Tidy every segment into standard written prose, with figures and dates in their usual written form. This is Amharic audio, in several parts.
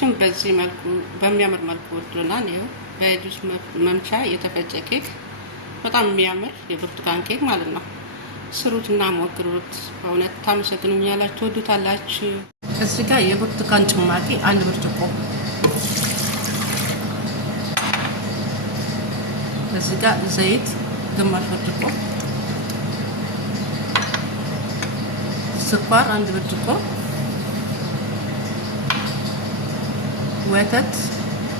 ኬካችን በዚህ መልኩ በሚያምር መልኩ ወጥቶናል። ይኸው በጁስ መምቻ የተፈጨ ኬክ በጣም የሚያምር የብርቱካን ኬክ ማለት ነው። ስሩትና ሞክሩት። በእውነት ታመሰግኑኛላችሁ፣ ትወዱታላችሁ። እዚህ ጋር የብርቱካን ጭማቂ 1 ብርጭቆ፣ እዚህ ጋር ዘይት ግማሽ ብርጭቆ፣ ስኳር 1 ብርጭቆ፣ ወተት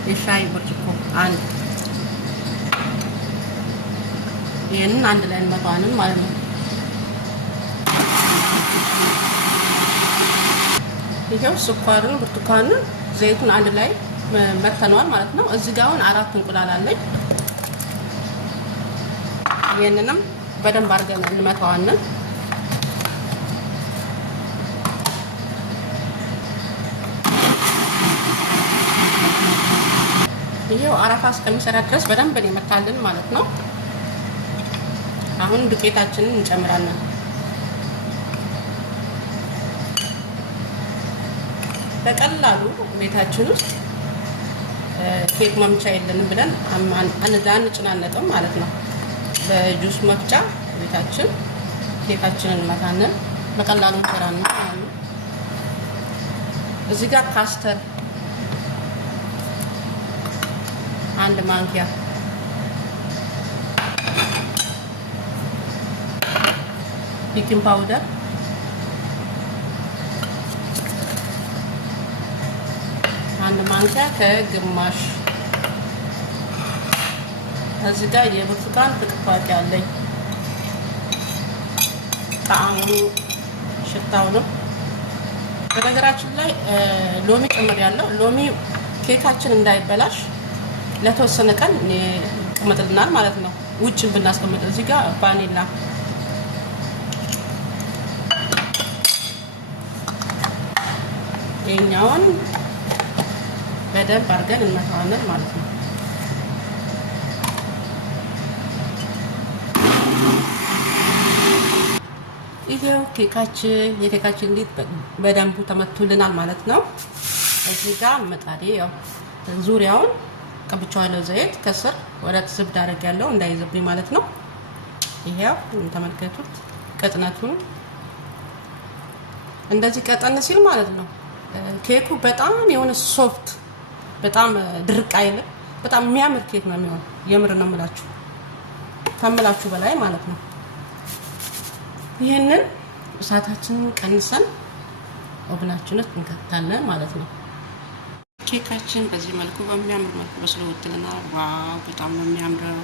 የሻይ ብርጭቆ 1። ይሄንን አንድ ላይ እንመታዋለን ማለት ነው። ይሄው ስኳሩን፣ ብርቱካኑን፣ ዘይቱን አንድ ላይ መተነዋል ማለት ነው። እዚህ ጋር አሁን 4 እንቁላል አለኝ። ይሄንንም በደንብ አድርገን እንመታዋለን። ይሄው አረፋ እስከሚሰራ ድረስ በደንብ ነው የመታልን ማለት ነው። አሁን ዱቄታችንን እንጨምራለን። በቀላሉ ቤታችን ውስጥ ኬክ መምቻ የለንም ብለን አንጨናነቅም ማለት ነው። በጁስ መፍጫ ቤታችን ኬካችንን መታንን በቀላሉ እንሰራለን ማለት ነው። እዚህ ጋር ካስተር 1 ማንኪያ፣ ቤኪንግ ፓውደር 1 ማንኪያ ከግማሽ። እዚህ ጋር የብርቱካን ፍቅፋቂ አለኝ። ጣዕሙ ሽታውንም በነገራችን ላይ ሎሚ ጨምር ያለው ሎሚ ኬካችን እንዳይበላሽ ለተወሰነ ቀን ይቀመጥልናል ማለት ነው። ውጭ ብናስቀምጥ እዚህ ጋር ቫኒላ የኛውን በደንብ አድርገን እንመታዋለን ማለት ነው። ይሄው የኬካችን ሊጥ በደንቡ ተመቶልናል ማለት ነው። እዚህ ጋር ምጣዴ ያው ዙሪያውን ቀብቻለሁ ዘይት፣ ከስር ወደ ዝብዳ አደርጋለሁ እንዳይዝብኝ ማለት ነው። ይሄው ተመልከቱት ቅጥነቱን። እንደዚህ ቀጠን ሲል ማለት ነው ኬኩ በጣም የሆነ ሶፍት፣ በጣም ድርቅ አይልም። በጣም የሚያምር ኬክ ነው የሚሆነው። የምር ነው የምላችሁ ከምላችሁ በላይ ማለት ነው። ይሄንን እሳታችንን ቀንሰን ኦቭናችን ውስጥ እንከታለን ማለት ነው። ኬካችን በዚህ መልኩ በሚያምር መልኩ በስሎ ወጥተናል። ዋው በጣም ነው የሚያምረው።